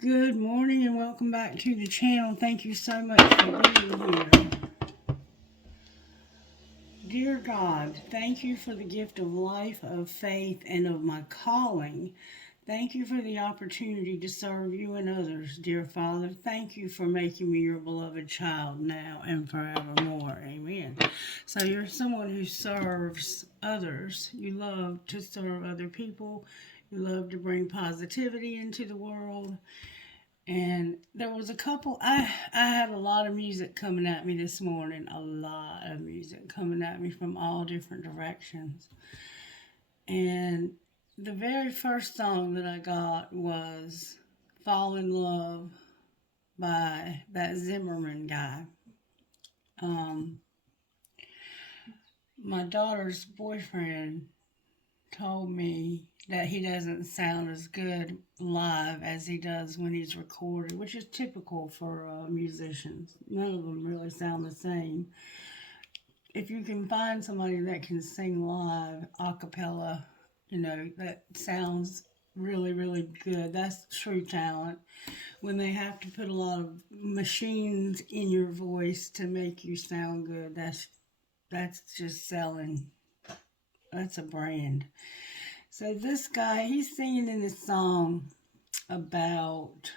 Good morning and welcome back to the channel. Thank you so much for being here. Dear God, thank you for the gift of life, of faith, and of my calling. Thank you for the opportunity to serve you and others, dear Father. Thank you for making me your beloved child now and forevermore. Amen. So you're someone who serves others. You love to serve other people. You love to bring positivity into the world. And there was a couple, I had a lot of music coming at me this morning, a lot of music coming at me from all different directions. And the very first song that I got was Fall in Love by that Zimmerman guy. Um, my daughter's boyfriend told me that he doesn't sound as good live as he does when he's recorded, which is typical for musicians. None of them really sound the same. If you can find somebody that can sing live a cappella, that sounds really, really good. That's true talent. When they have to put a lot of machines in your voice to make you sound good, that's just selling. That's a brand. So this guy, he's singing in this song about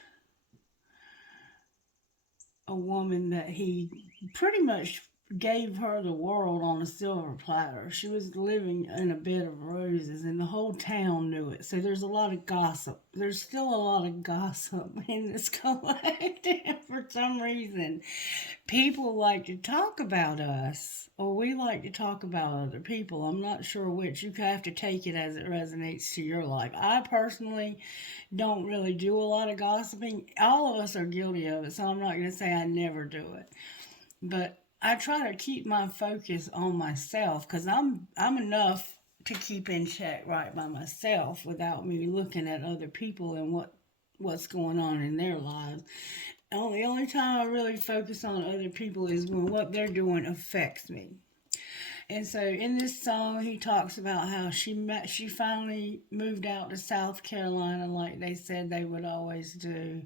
a woman that he pretty much gave her the world on a silver platter. She was living in a bed of roses, and the whole town knew it. So there's a lot of gossip. There's still a lot of gossip in this collective for some reason. People like to talk about us, or we like to talk about other people. I'm not sure which. You have to take it as it resonates to your life. I personally don't really do a lot of gossiping. All of us are guilty of it, so I'm not going to say I never do it. But I try to keep my focus on myself because I'm enough to keep in check right by myself without me looking at other people and what's going on in their lives. The only time I really focus on other people is when what they're doing affects me. And so in this song, he talks about how she finally moved out to South Carolina like they said they would always do,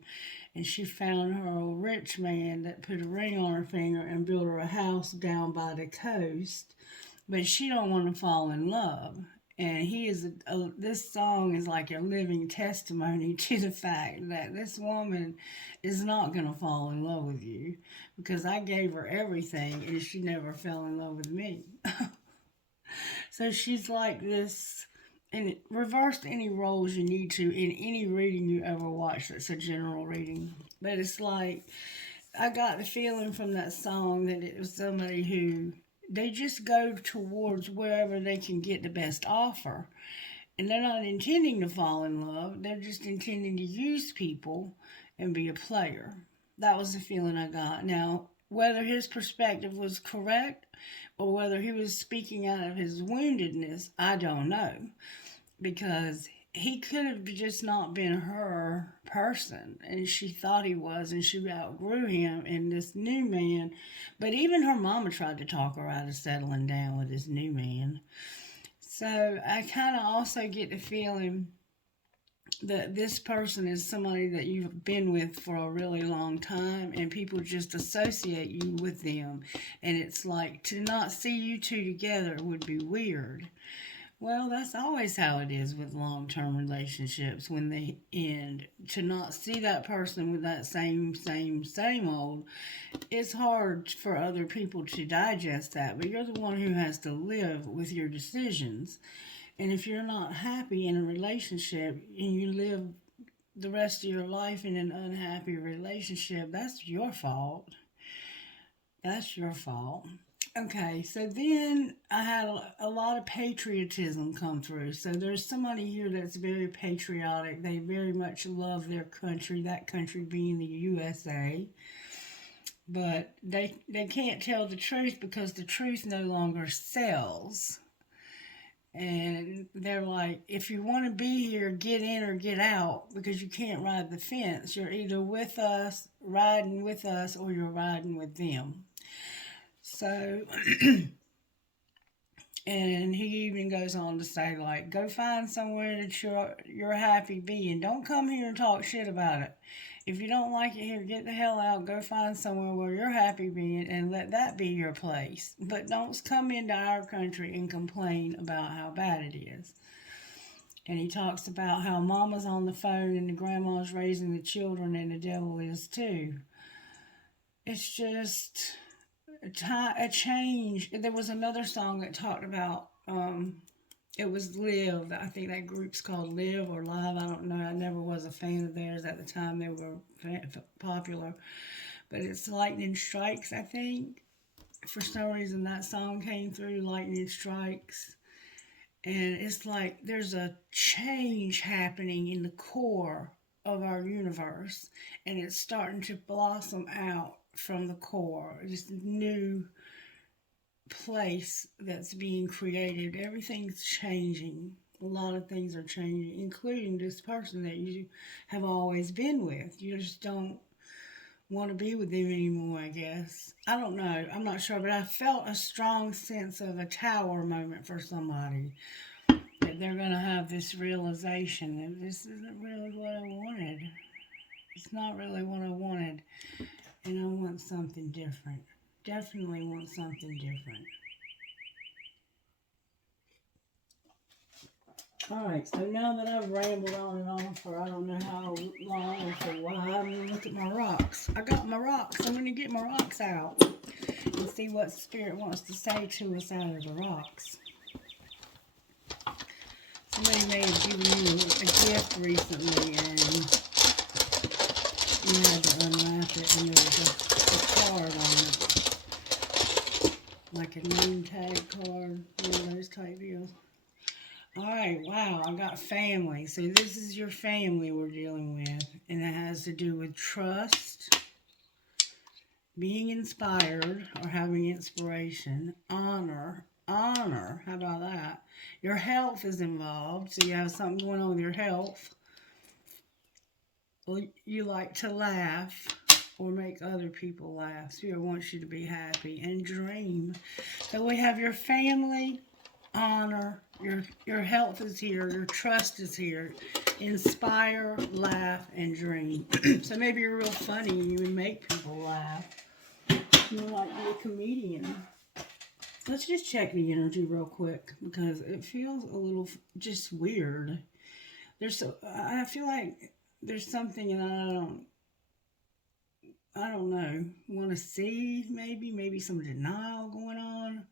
and she found her a rich man that put a ring on her finger and built her a house down by the coast, but she don't want to fall in love. And this song is like a living testimony to the fact that this woman is not going to fall in love with you because I gave her everything and she never fell in love with me. So she's like this, and reverse any roles you need to in any reading you ever watch that's a general reading. But it's like, I got the feeling from that song that it was somebody who they just go towards wherever they can get the best offer. And they're not intending to fall in love, they're just intending to use people and be a player. That was the feeling I got. Now, whether his perspective was correct or whether he was speaking out of his woundedness, I don't know. Because he could have just not been her person, and she thought he was, and she outgrew him and this new man. But even her mama tried to talk her out of settling down with this new man. So I kind of also get the feeling that this person is somebody that you've been with for a really long time, and people just associate you with them, and it's like to not see you two together would be weird. Well, that's always how it is with long term relationships when they end. To not see that person with that same old, it's hard for other people to digest that, but you're the one who has to live with your decisions. And if you're not happy in a relationship and you live the rest of your life in an unhappy relationship, that's your fault. That's your fault. Okay, so then I had a lot of patriotism come through. So there's somebody here that's very patriotic. They very much love their country, that country being the USA. But they can't tell the truth because the truth no longer sells. And they're like, if you want to be here, get in or get out because you can't ride the fence. You're either with us, riding with us, or you're riding with them. So And he even goes on to say, like, go find somewhere that you're happy being. Don't come here and talk shit about it. If you don't like it here, get the hell out. Go find somewhere where you're happy being and let that be your place. But don't come into our country and complain about how bad it is. And he talks about how mama's on the phone and the grandma's raising the children and the devil is too. It's just a change. There was another song that talked about, it was Live. I think that group's called Live or Live. I don't know. I never was a fan of theirs at the time they were popular. But it's Lightning Strikes, I think. For some reason, that song came through, Lightning Strikes. And it's like there's a change happening in the core of our universe. And it's starting to blossom out from the core. This new place that's being created. Everything's changing. A lot of things are changing, including this person that you have always been with. You just don't want to be with them anymore, I guess. I don't know. I'm not sure, but I felt a strong sense of a tower moment for somebody. That they're going to have this realization that this isn't really what I wanted. It's not really what I wanted. And I want something different. Definitely want something different. Alright, so now that I've rambled on and on for I don't know how long or for why, I'm going to look at my rocks. I got my rocks. I'm going to get my rocks out and see what Spirit wants to say to us out of the rocks. Somebody may have given you a gift recently and you had to unwrap it and there was a card on it. Like a name tag card, one of those type deals. Alright, wow, I got family. So this is your family we're dealing with. And it has to do with trust, being inspired or having inspiration, honor. Honor, how about that? Your health is involved, so you have something going on with your health. Well, you like to laugh or make other people laugh. Spirit wants you to be happy and dream. So we have your family, honor, your health is here, your trust is here. Inspire, laugh, and dream. So maybe you're real funny and you would make people laugh. You might be a comedian. Let's just check the energy real quick because it feels a little just weird. I feel like there's something and I don't know, want to see maybe some denial going on.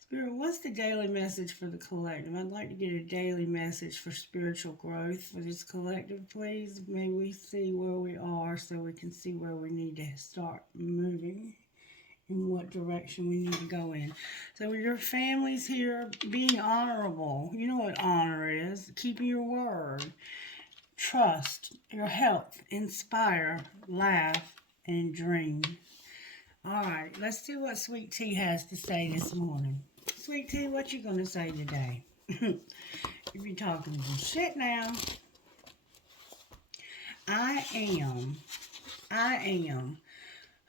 Spirit, what's the daily message for the collective? I'd like to get a daily message for spiritual growth for this collective, please. May we see where we are so we can see where we need to start moving. In what direction we need to go in. So your family's here, being honorable. You know what honor is. Keeping your word. Trust. Your health. Inspire. Laugh. And dream. Alright, let's see what Sweet Tea has to say this morning. Sweet Tea, what you gonna say today? You be talking some shit now. I am.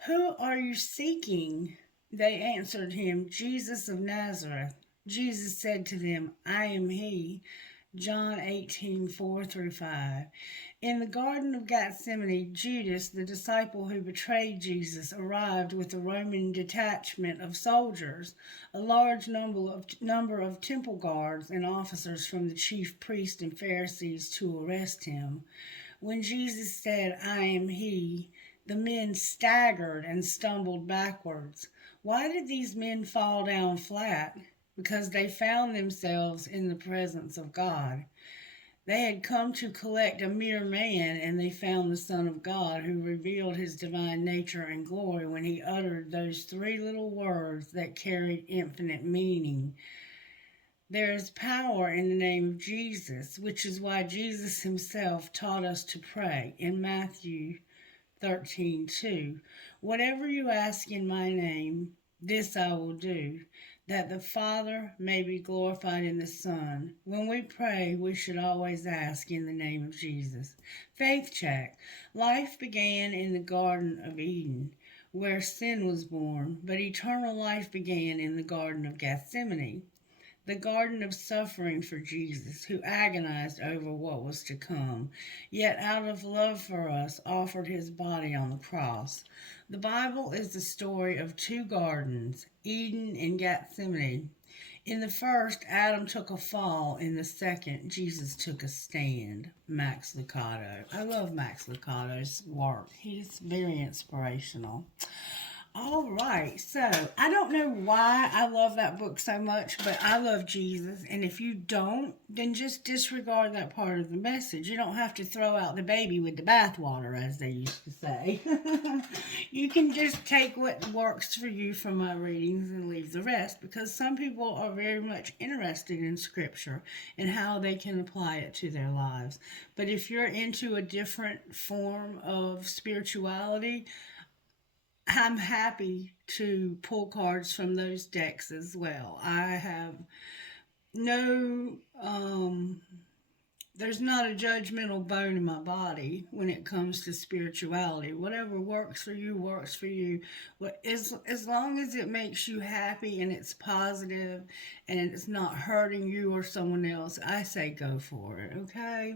Who are you seeking? They answered him, Jesus of Nazareth. Jesus said to them, I am he. John 18:4-5. In the Garden of Gethsemane, Judas, the disciple who betrayed Jesus, arrived with a Roman detachment of soldiers, a large number of temple guards and officers from the chief priests and Pharisees to arrest him. When Jesus said, I am he, the men staggered and stumbled backwards. Why did these men fall down flat? Because they found themselves in the presence of God. They had come to collect a mere man, and they found the Son of God, who revealed his divine nature and glory when he uttered those three little words that carried infinite meaning. There is power in the name of Jesus, which is why Jesus himself taught us to pray in Matthew 13:2. Whatever you ask in my name, this I will do, that the Father may be glorified in the Son. When we pray, we should always ask in the name of Jesus. Faith check. Life began in the Garden of Eden, where sin was born, but eternal life began in the Garden of Gethsemane. the garden of suffering for Jesus, who agonized over what was to come, yet out of love for us offered his body on the cross. The Bible is the story of two gardens, Eden and Gethsemane. In the first, Adam took a fall. In the second, Jesus took a stand. Max Lucado. I love Max Lucado's work. He's very inspirational. All right, so I don't know why I love that book so much, but I love Jesus. And if you don't, then just disregard that part of the message. You don't have to throw out the baby with the bathwater, as they used to say. You can just take what works for you from my readings and leave the rest, because some people are very much interested in Scripture and how they can apply it to their lives. But if you're into a different form of spirituality, I'm happy to pull cards from those decks as well. I have no, there's not a judgmental bone in my body when it comes to spirituality. Whatever works for you works for you. As long as it makes you happy and it's positive and it's not hurting you or someone else, I say go for it, okay?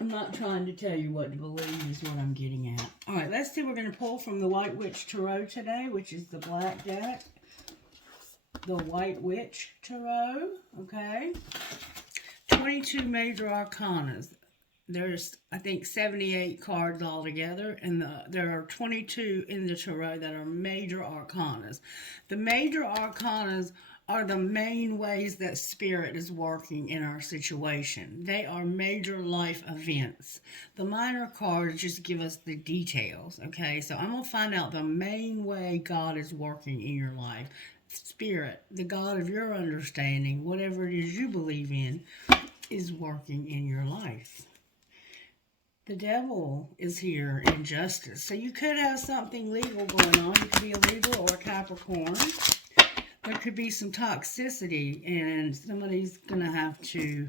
I'm not trying to tell you what to believe is what I'm getting at. All right, let's see. We're going to pull from the White Witch Tarot today, which is the black deck. The White Witch Tarot, okay. 22 major arcanas. There's, I think, 78 cards altogether, and there are 22 in the tarot that are major arcanas. The major arcanas are the main ways that Spirit is working in our situation. They are major life events. The minor cards just give us the details, okay? So I'm going to find out the main way God is working in your life. Spirit, the God of your understanding, whatever it is you believe in, is working in your life. The devil is here in justice. So you could have something legal going on. You could be a Libra or a Capricorn. There could be some toxicity, and somebody's going to have to...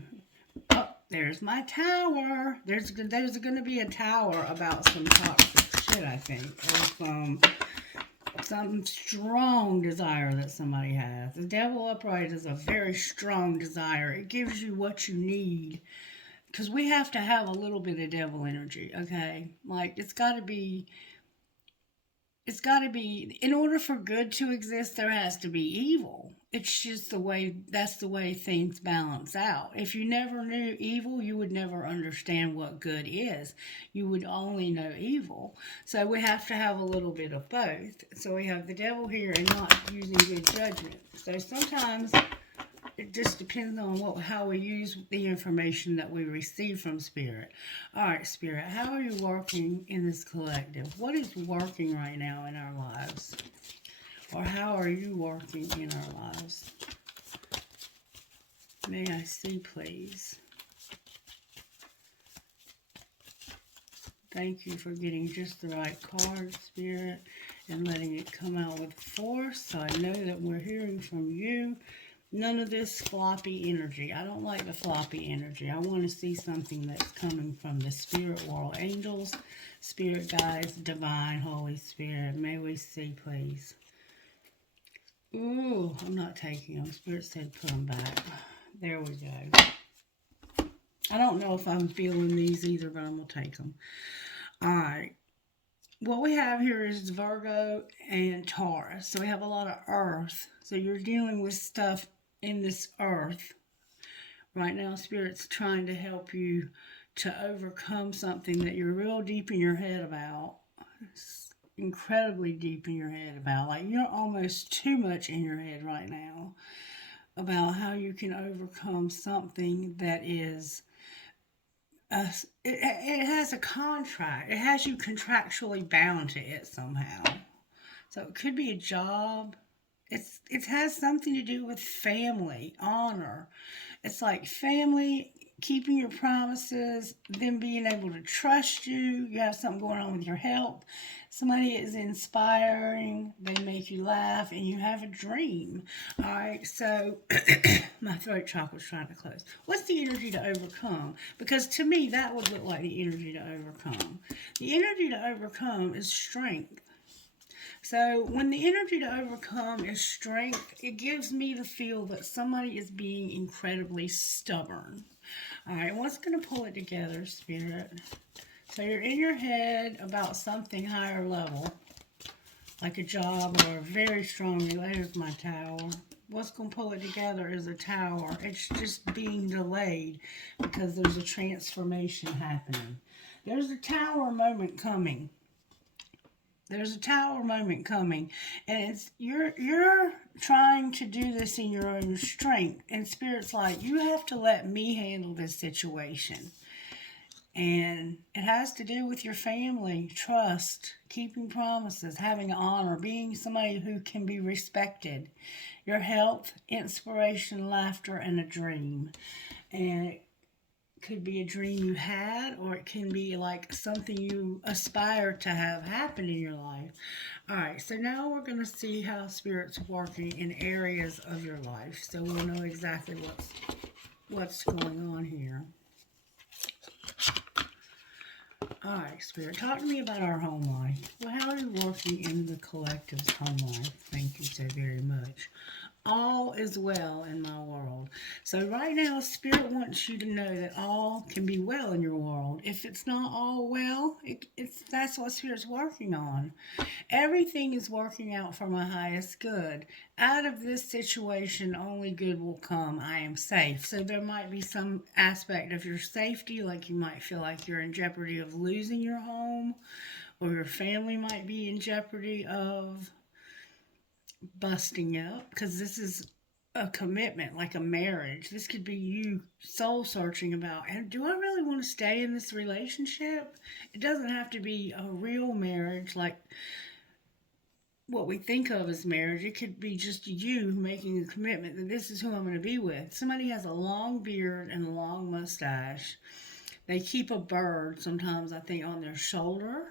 Oh, there's my tower. There's going to be a tower about some toxic shit, I think. Or some strong desire that somebody has. The devil upright is a very strong desire. It gives you what you need. Because we have to have a little bit of devil energy, okay? Like, it's got to be, in order for good to exist, there has to be evil. It's just that's the way things balance out. If you never knew evil, you would never understand what good is. You would only know evil. So we have to have a little bit of both. So we have the devil here and not using good judgment. So sometimes it just depends on how we use the information that we receive from Spirit. All right, Spirit, how are you working in this collective? What is working right now in our lives? Or how are you working in our lives? May I see, please? Thank you for getting just the right card, Spirit, and letting it come out with force. So I know that we're hearing from you. None of this floppy energy. I don't like the floppy energy. I want to see something that's coming from the spirit world. Angels, spirit guides, divine, Holy Spirit. May we see, please. Ooh, I'm not taking them. Spirit said put them back. There we go. I don't know if I'm feeling these either, but I'm going to take them. All right. What we have here is Virgo and Taurus. So we have a lot of earth. So you're dealing with stuff in this earth. Right now, Spirit's trying to help you to overcome something that you're real deep in your head about. It's incredibly deep in your head about. Like, you're almost too much in your head right now about how you can overcome something that is... it has a contract. It has you contractually bound to it somehow. So it could be a job. It has something to do with family, honor. It's like family, keeping your promises, them being able to trust you. You have something going on with your health. Somebody is inspiring. They make you laugh, and you have a dream. All right, so my throat chakra's trying to close. What's the energy to overcome? Because to me, that would look like the energy to overcome. The energy to overcome is strength. So when the energy to overcome is strength, it gives me the feel that somebody is being incredibly stubborn. All right, what's going to pull it together, Spirit? So you're in your head about something higher level, like a job or a very strong related with my tower. What's going to pull it together is a tower. It's just being delayed because there's a transformation happening. There's a tower moment coming. There's a tower moment coming, and it's you're trying to do this in your own strength, and Spirit's like, you have to let me handle this situation. And it has to do with your family, trust, keeping promises, having honor, being somebody who can be respected, your health, inspiration, laughter, and a dream. And it could be a dream you had, or it can be like something you aspire to have happen in your life. All right, so now we're going to see how Spirit's working in areas of your life, so we'll know exactly what's going on here. All right, Spirit, talk to me about our home life. Well, how are you working in the collective's home life? Thank you so very much. All is well in my world. So right now, Spirit wants you to know that all can be well in your world. If it's not all well, that's what Spirit's working on. Everything is working out for my highest good. Out of this situation, only good will come. I am safe. So there might be some aspect of your safety, like you might feel like you're in jeopardy of losing your home, or your family might be in jeopardy of busting up, because this is a commitment, like a marriage. This could be you soul searching about, and do I really want to stay in this relationship? It doesn't have to be a real marriage like what we think of as marriage. It could be just you making a commitment that this is who I'm going to be with. Somebody has a long beard and a long mustache. They keep a bird sometimes, I think, on their shoulder.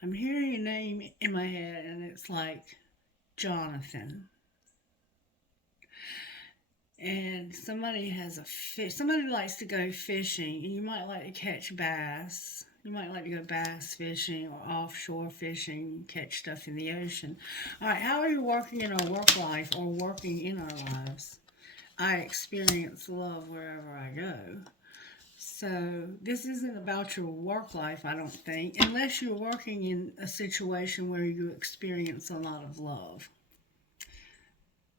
I'm hearing a name in my head, and it's like Jonathan. And somebody has a fish. Somebody likes to go fishing, and you might like to catch bass. You might like to go bass fishing or offshore fishing, catch stuff in the ocean. All right, how are you working in our work life or working in our lives? I experience love wherever I go. So this isn't about your work life, I don't think, unless you're working in a situation where you experience a lot of love.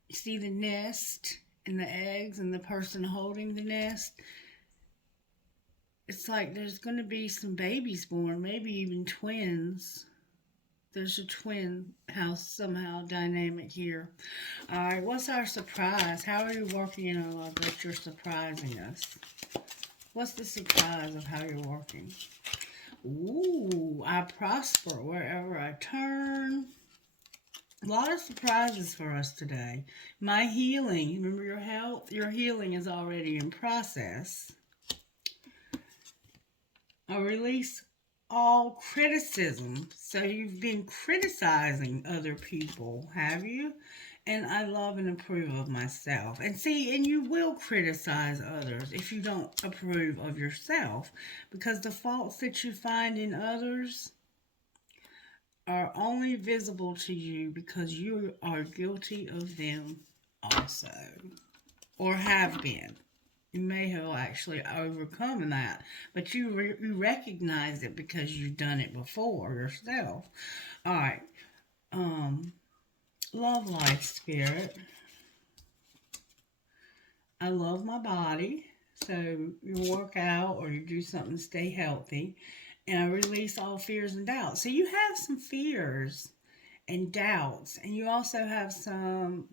You see the nest and the eggs and the person holding the nest. It's like there's going to be some babies born, maybe even twins. There's a twin house somehow dynamic here. All right, what's our surprise? How are you working in our love that you're surprising us? What's the surprise of how you're working? Ooh, I prosper wherever I turn. A lot of surprises for us today. My healing, remember your health? Your healing is already in process. I release all criticism. So you've been criticizing other people, have you? And I love and approve of myself. And see, and you will criticize others if you don't approve of yourself, because the faults that you find in others are only visible to you because you are guilty of them also, or have been. You may have actually overcome that, but you recognize it because you've done it before yourself. All right. Love life, Spirit. I love my body. So you work out or you do something to stay healthy. And I release all fears and doubts. So you have some fears and doubts, and you also have some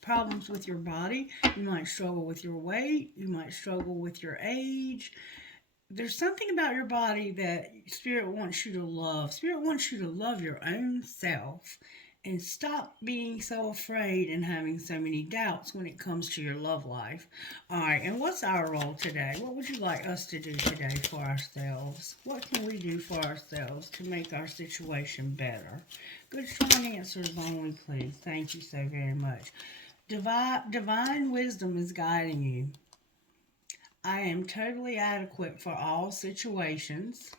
problems with your body. You might struggle with your weight. You might struggle with your age. There's something about your body that Spirit wants you to love. Spirit wants you to love your own self and stop being so afraid and having so many doubts when it comes to your love life. All right, and what's our role today? What would you like us to do today for ourselves? What can we do for ourselves to make our situation better? Good, strong answers only, please. Thank you so very much. Divine wisdom is guiding you. I am totally adequate for all situations,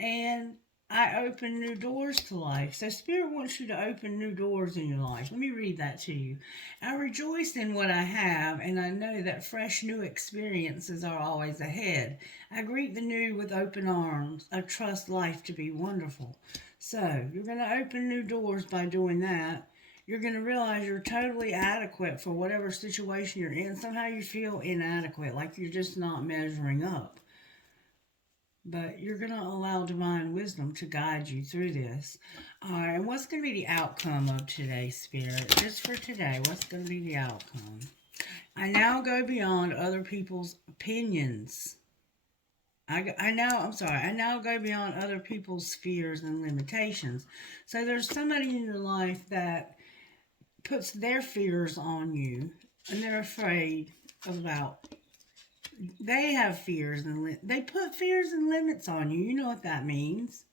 and I open new doors to life. So Spirit wants you to open new doors in your life. Let me read that to you. I rejoice in what I have, and I know that fresh new experiences are always ahead. I greet the new with open arms. I trust life to be wonderful. So you're going to open new doors by doing that. You're going to realize you're totally adequate for whatever situation you're in. Somehow you feel inadequate, like you're just not measuring up. But you're going to allow divine wisdom to guide you through this. All right, and what's going to be the outcome of today's Spirit? Just for today, what's going to be the outcome? I now go beyond other people's opinions. I now go beyond other people's fears and limitations. So there's somebody in your life that puts their fears on you, and they're afraid about. They have fears and they put fears and limits on you. You know what that means.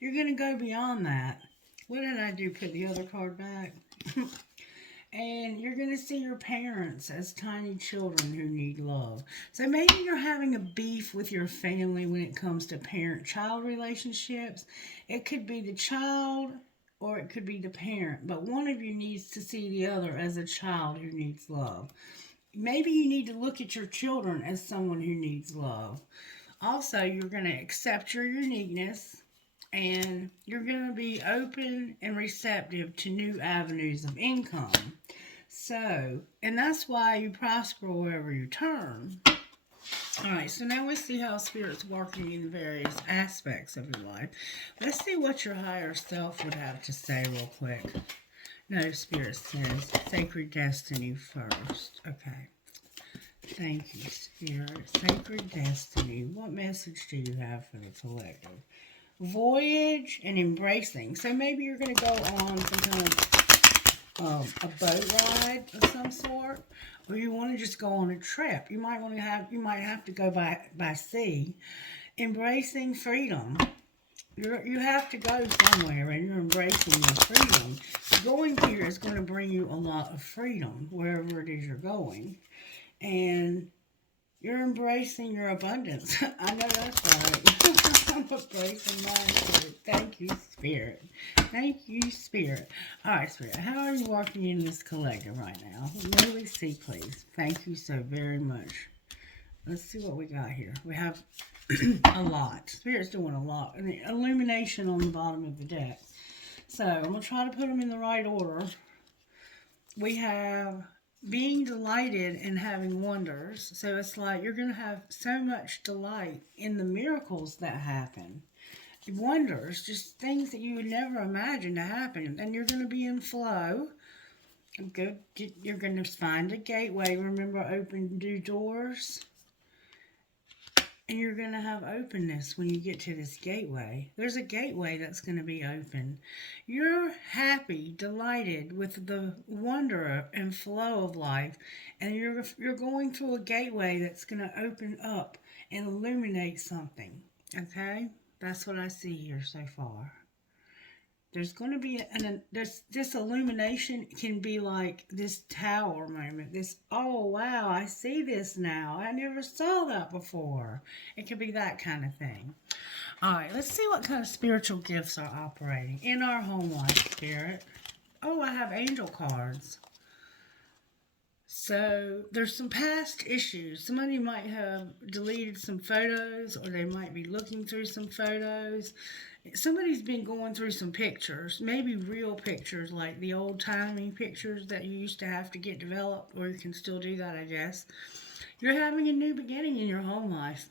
You're going to go beyond that. What did I do? Put the other card back. And you're going to see your parents as tiny children who need love. So maybe you're having a beef with your family when it comes to parent-child relationships. It could be the child or it could be the parent. But one of you needs to see the other as a child who needs love. Maybe you need to look at your children as someone who needs love. Also, you're going to accept your uniqueness. And you're going to be open and receptive to new avenues of income. So, and that's why you prosper wherever you turn. Alright, so now let's see how Spirit's working in various aspects of your life. Let's see what your higher self would have to say real quick. No, Spirit says sacred destiny first. Okay. Thank you, Spirit. Sacred destiny. What message do you have for the collective? Voyage and embracing. So maybe you're going to go on some kind of a boat ride of some sort, or you want to just go on a trip. You might have to go by sea. Embracing freedom. You have to go somewhere, and you're embracing your freedom. Going here is going to bring you a lot of freedom wherever it is you're going, and you're embracing your abundance. I know that's right. I'm embracing mine too. Thank you, Spirit. Thank you, Spirit. All right, Spirit, how are you working in this collective right now? Let me see, please. Thank you so very much. Let's see what we got here. We have a lot. Spirit's doing a lot. And the illumination on the bottom of the deck. So I'm going to try to put them in the right order. We have being delighted and having wonders. So it's like you're going to have so much delight in the miracles that happen. Wonders, just things that you would never imagine to happen. And you're going to be in flow. You're going to find a gateway. Remember, open new doors. And you're going to have openness when you get to this gateway. There's a gateway that's going to be open. You're happy, delighted with the wonder and flow of life. And you're going through a gateway that's going to open up and illuminate something. Okay? That's what I see here so far. There's going to be this illumination can be like this tower moment. This, oh wow, I see this now. I never saw that before. It could be that kind of thing. All right, let's see what kind of spiritual gifts are operating in our home life, Spirit. Oh, I have angel cards. So there's some past issues. Somebody might have deleted some photos, or they might be looking through some photos. Somebody's been going through some pictures, maybe real pictures, like the old-timey pictures that you used to have to get developed, or you can still do that, I guess. You're having a new beginning in your home life.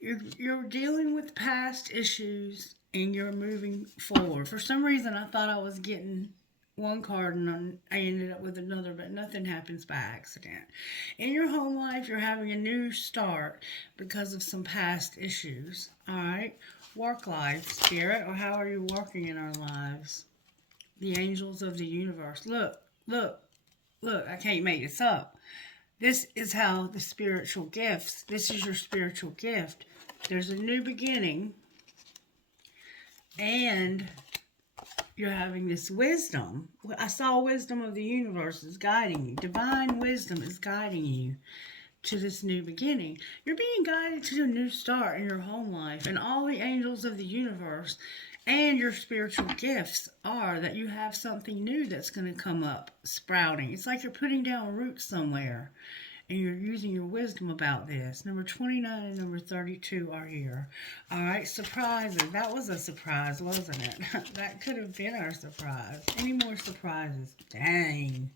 You're dealing with past issues, and you're moving forward. For some reason, I thought I was getting one card and I ended up with another, but nothing happens by accident. In your home life, you're having a new start because of some past issues. All right. Work life, Spirit, or how are you working in our lives? The angels of the universe. Look, I can't make this up. This is how the spiritual gifts, this is your spiritual gift. There's a new beginning, and you're having this wisdom. I saw wisdom of the universe is guiding you. Divine wisdom is guiding you to this new beginning. You're being guided to a new start in your home life, and all the angels of the universe and your spiritual gifts are that you have something new that's going to come up sprouting. It's like you're putting down roots somewhere, and you're using your wisdom about this. Number 29 and number 32 are here. All right, surprises. That was a surprise, wasn't it? That could have been our surprise. Any more surprises? Dang.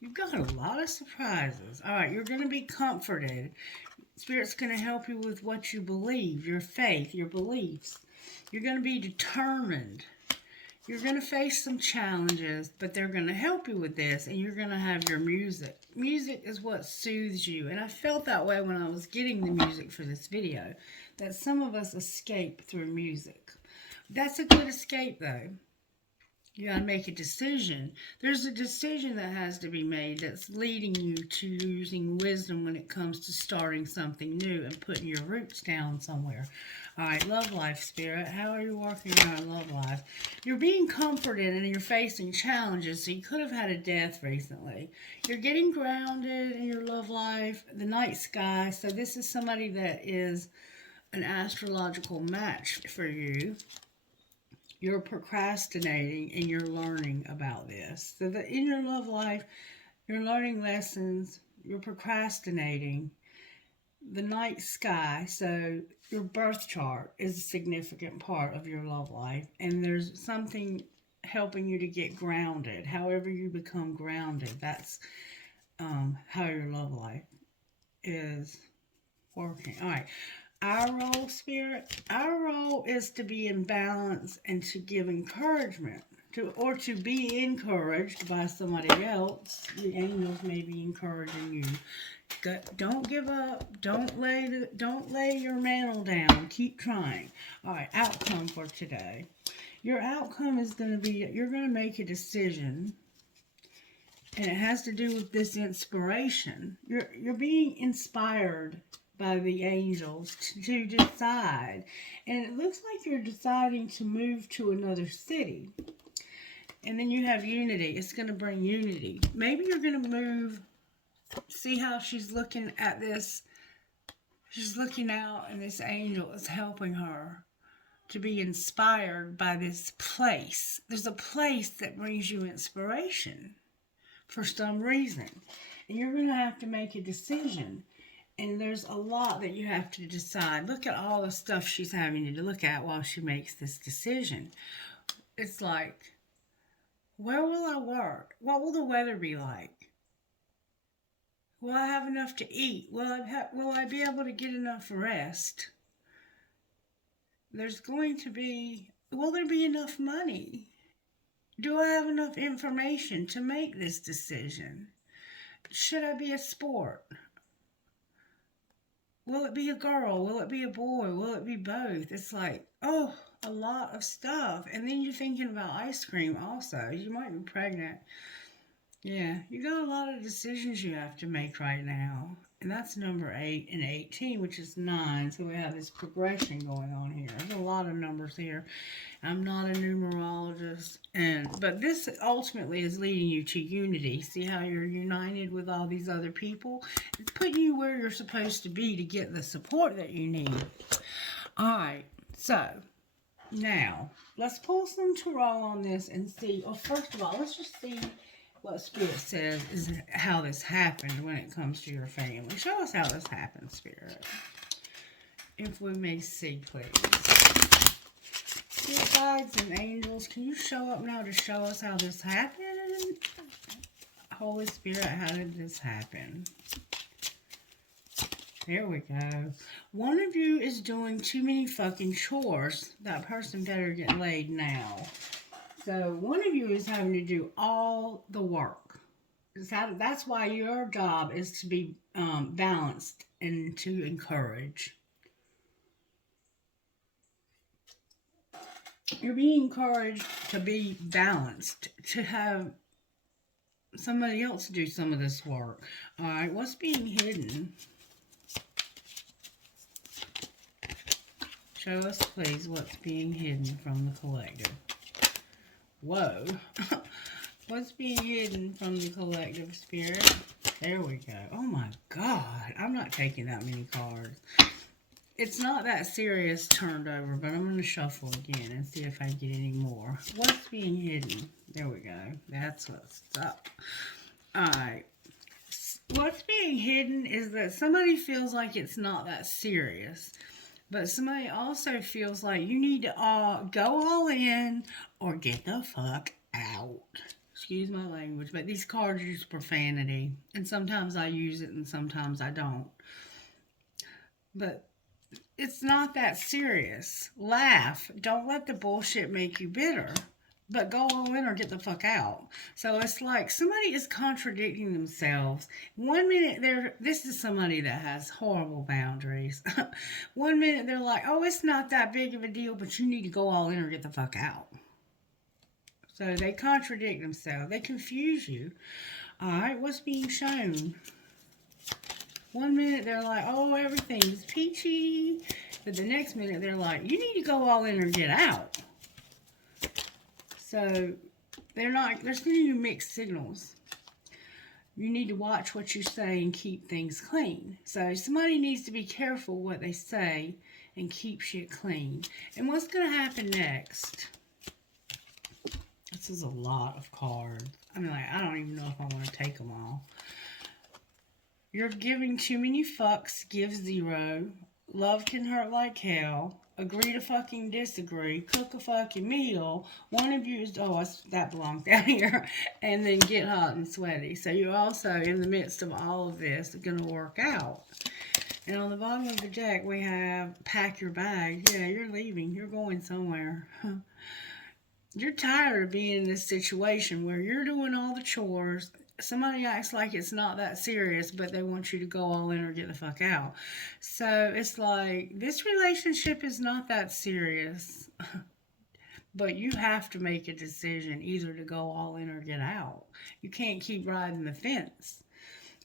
You've got a lot of surprises. All right, you're going to be comforted. Spirit's going to help you with what you believe, your faith, your beliefs. You're going to be determined. You're going to face some challenges, but they're going to help you with this, and you're going to have your music. Music is what soothes you, and I felt that way when I was getting the music for this video, that some of us escape through music. That's a good escape, though. You got to make a decision. There's a decision that has to be made that's leading you to using wisdom when it comes to starting something new and putting your roots down somewhere. All right, love life, Spirit. How are you working on your love life? You're being comforted and you're facing challenges, so you could have had a death recently. You're getting grounded in your love life, the night sky. So this is somebody that is an astrological match for you. You're procrastinating and you're learning about this. So that in your love life, you're learning lessons, you're procrastinating. The night sky, so your birth chart is a significant part of your love life. And there's something helping you to get grounded. However you become grounded, that's how your love life is working. All right. Our role, Spirit, our role is to be in balance and to give encouragement, or to be encouraged by somebody else. The angels may be encouraging you. Don't give up. Don't lay your mantle down. Keep trying. All right, outcome for today. Your outcome is going to be, you're going to make a decision, and it has to do with this inspiration. You're being inspired by the angels to decide. And it looks like you're deciding to move to another city. And then you have unity. It's going to bring unity. Maybe you're going to move. See how she's looking at this? She's looking out, and this angel is helping her to be inspired by this place. There's a place that brings you inspiration for some reason. And you're going to have to make a decision. And there's a lot that you have to decide. Look at all the stuff she's having to look at while she makes this decision. It's like, where will I work? What will the weather be like? Will I have enough to eat? Will I be able to get enough rest? There's going to be, will there be enough money? Do I have enough information to make this decision? Should I be a sport? Will it be a girl? Will it be a boy? Will it be both? It's like, oh, a lot of stuff. And then you're thinking about ice cream also. You might be pregnant. Yeah, you got a lot of decisions you have to make right now. And that's number 8 and 18, which is 9. So we have this progression going on here. There's a lot of numbers here. I'm not a numerologist, but this ultimately is leading you to unity. See how you're united with all these other people? It's putting you where you're supposed to be to get the support that you need. All right, so now let's pull some tarot on this and see. Well, first of all, let's just see what Spirit says is how this happened when it comes to your family. Show us how this happened, Spirit. If we may see, please. Spirit guides and angels, can you show up now to show us how this happened? Holy Spirit, how did this happen? There we go. One of you is doing too many fucking chores. That person better get laid now. So one of you is having to do all the work. That's why your job is to be balanced and to encourage. You're being encouraged to be balanced, to have somebody else do some of this work. All right, what's being hidden? Show us, please, what's being hidden from the collective. Whoa. What's being hidden from the collective, Spirit? There we go. Oh my God. I'm not taking that many cards. It's not that serious turned over, but I'm going to shuffle again and see if I get any more. What's being hidden? There we go. That's what's up. Alright. What's being hidden is that somebody feels like it's not that serious. But somebody also feels like you need to go all in or get the fuck out. Excuse my language, but these cards use profanity. And sometimes I use it and sometimes I don't. But it's not that serious. Laugh. Don't let the bullshit make you bitter. But go all in or get the fuck out. So it's like somebody is contradicting themselves. 1 minute this is somebody that has horrible boundaries. 1 minute they're like, oh, it's not that big of a deal, but you need to go all in or get the fuck out. So they contradict themselves. They confuse you. Alright, what's being shown? 1 minute they're like, oh, everything's peachy. But the next minute they're like, you need to go all in or get out. So they're sending you mixed signals. You need to watch what you say and keep things clean. So somebody needs to be careful what they say and keep shit clean. And what's going to happen next? This is a lot of cards. I mean, like, I don't even know if I want to take them all. You're giving too many fucks, give 0. Love can hurt like hell. Agree to fucking disagree. Cook a fucking meal. One of you is, that belongs down here. And then get hot and sweaty. So you're also, in the midst of all of this, going to work out. And on the bottom of the deck, we have pack your bag. Yeah, you're leaving. You're going somewhere. You're tired of being in this situation where you're doing all the chores. Somebody acts like it's not that serious, but they want you to go all in or get the fuck out. So it's like, this relationship is not that serious. But you have to make a decision either to go all in or get out. You can't keep riding the fence.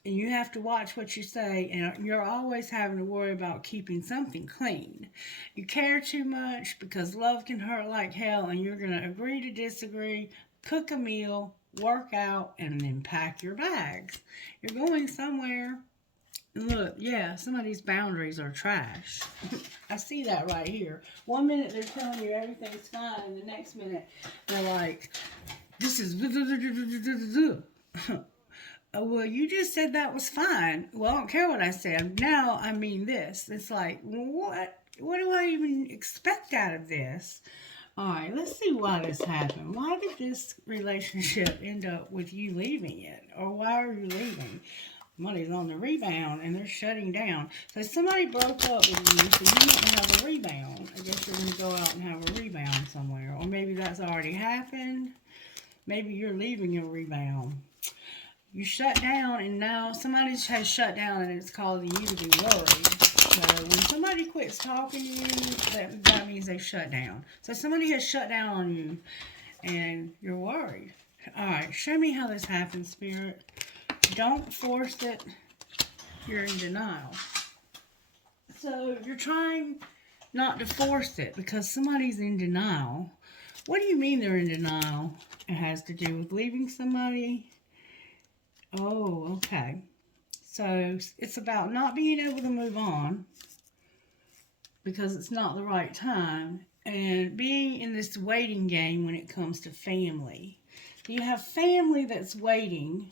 And you have to watch what you say, and you're always having to worry about keeping something clean. You care too much because love can hurt like hell, and you're going to agree to disagree, cook a meal, work out, and then pack your bags. You're going somewhere. And look, yeah, some of these boundaries are trash. I see that right here. 1 minute they're telling you everything's fine, and the next minute they're like, this is... well, you just said that was fine. Well, I don't care what I said. Now I mean this. It's like, what? What do I even expect out of this? All right, let's see why this happened. Why did this relationship end up with you leaving it? Or why are you leaving? Money's on the rebound and they're shutting down. So somebody broke up with you, so you didn't have a rebound. I guess you're going to go out and have a rebound somewhere. Or maybe that's already happened. Maybe you're leaving your rebound. You shut down, and now somebody has shut down, and it's causing you to be worried. So when somebody quits talking to you, that means they've shut down. So somebody has shut down on you, and you're worried. All right, show me how this happens, Spirit. Don't force it. You're in denial. So you're trying not to force it because somebody's in denial. What do you mean they're in denial? It has to do with leaving somebody. Oh, okay. So it's about not being able to move on because it's not the right time, and being in this waiting game when it comes to family. You have family that's waiting,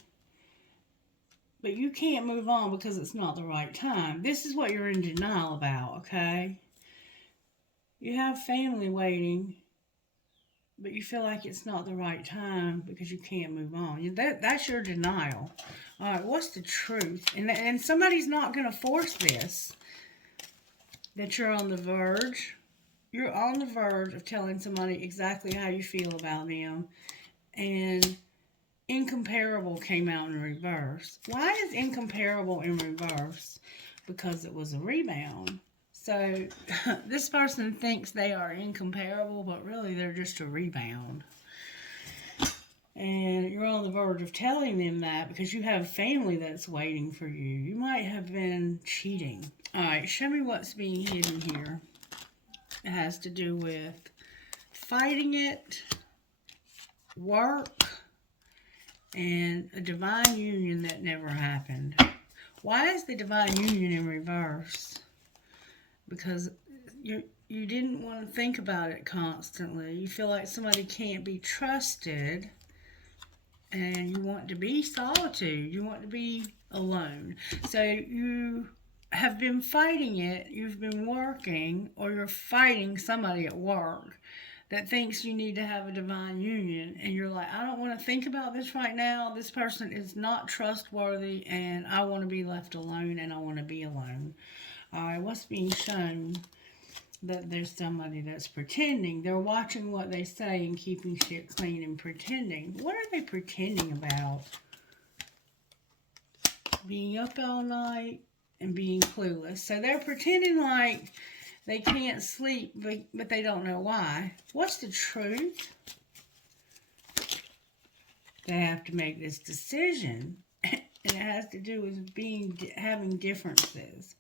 but you can't move on because it's not the right time. This is what you're in denial about, okay? You have family waiting, but you feel like it's not the right time because you can't move on. That's your denial. All right, what's the truth? And somebody's not going to force this, that you're on the verge. You're on the verge of telling somebody exactly how you feel about them. And incomparable came out in reverse. Why is incomparable in reverse? Because it was a rebound. So this person thinks they are incomparable, but really they're just a rebound. And you're on the verge of telling them that because you have family that's waiting for you. You might have been cheating. All right, show me what's being hidden here. It has to do with fighting it, work, and a divine union that never happened. Why is the divine union in reverse? Because you didn't want to think about it constantly. You feel like somebody can't be trusted, and you want to be solitude. You want to be alone. So you have been fighting it. You've been working, or you're fighting somebody at work that thinks you need to have a divine union, and you're like, I don't want to think about this right now. This person is not trustworthy, and I want to be left alone, and I want to be alone. All right, what's being shown? That there's somebody that's pretending. They're watching what they say and keeping shit clean and pretending. What are they pretending about? Being up all night and being clueless. So they're pretending like they can't sleep, but they don't know why. What's the truth? They have to make this decision. And it has to do with having differences.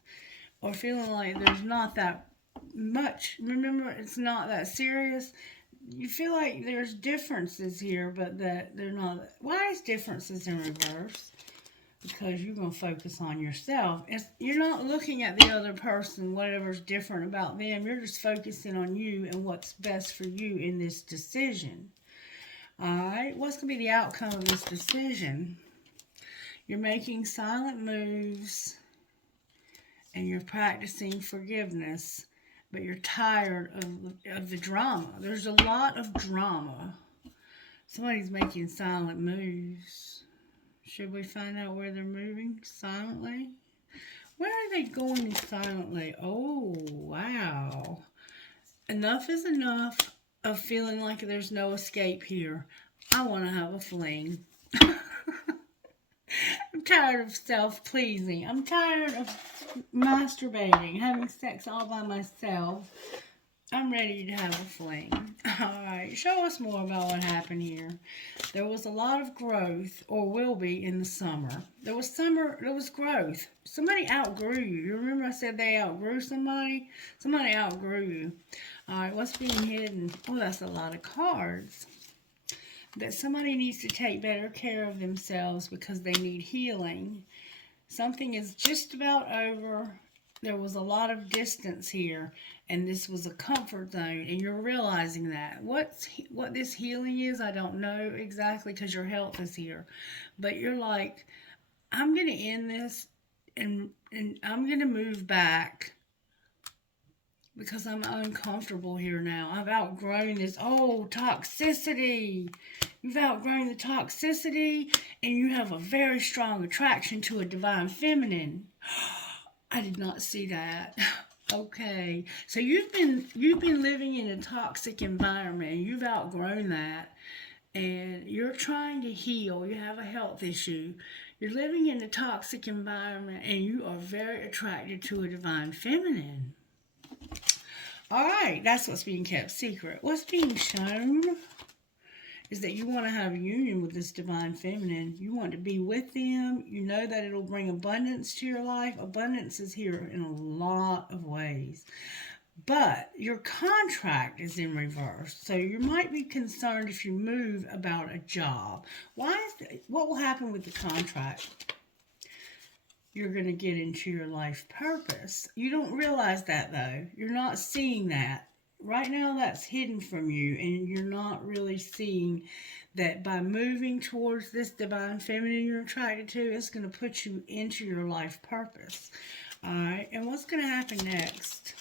Or feeling like there's not that much. Remember, it's not that serious. You feel like there's differences here, but that they're not. Why is differences in reverse? Because you're going to focus on yourself. You're not looking at the other person, whatever's different about them. You're just focusing on you and what's best for you in this decision. All right, what's going to be the outcome of this decision? You're making silent moves and you're practicing forgiveness, but you're tired of the drama. There's a lot of drama. Somebody's making silent moves. Should we find out where they're moving silently? Where are they going silently? Oh, wow. Enough is enough of feeling like there's no escape here. I want to have a fling. I'm tired of self-pleasing. I'm tired of masturbating, having sex all by myself. I'm ready to have a fling. Alright, show us more about what happened here. There was a lot of growth, or will be, in the summer. There was growth. Somebody outgrew you. You remember I said they outgrew somebody? Somebody outgrew you. Alright, what's being hidden? Oh, that's a lot of cards. That somebody needs to take better care of themselves because they need healing. Something is just about over. There was a lot of distance here, and this was a comfort zone, and you're realizing that. What this healing is, I don't know exactly because your health is here. But you're like, I'm going to end this, and I'm going to move back because I'm uncomfortable here now. I've outgrown this toxicity. You've outgrown the toxicity, and you have a very strong attraction to a divine feminine. I did not see that. Okay, so you've been living in a toxic environment. You've outgrown that, and you're trying to heal. You have a health issue. You're living in a toxic environment, and you are very attracted to a divine feminine. All right, that's what's being kept secret. What's being shown is that you want to have a union with this divine feminine. You want to be with them. You know that it'll bring abundance to your life. Abundance is here in a lot of ways. But your contract is in reverse. So you might be concerned if you move about a job. What will happen with the contract? You're going to get into your life purpose. You don't realize that, though. You're not seeing that. Right now, that's hidden from you, and you're not really seeing that by moving towards this divine feminine you're attracted to, it's going to put you into your life purpose. All right, and what's going to happen next?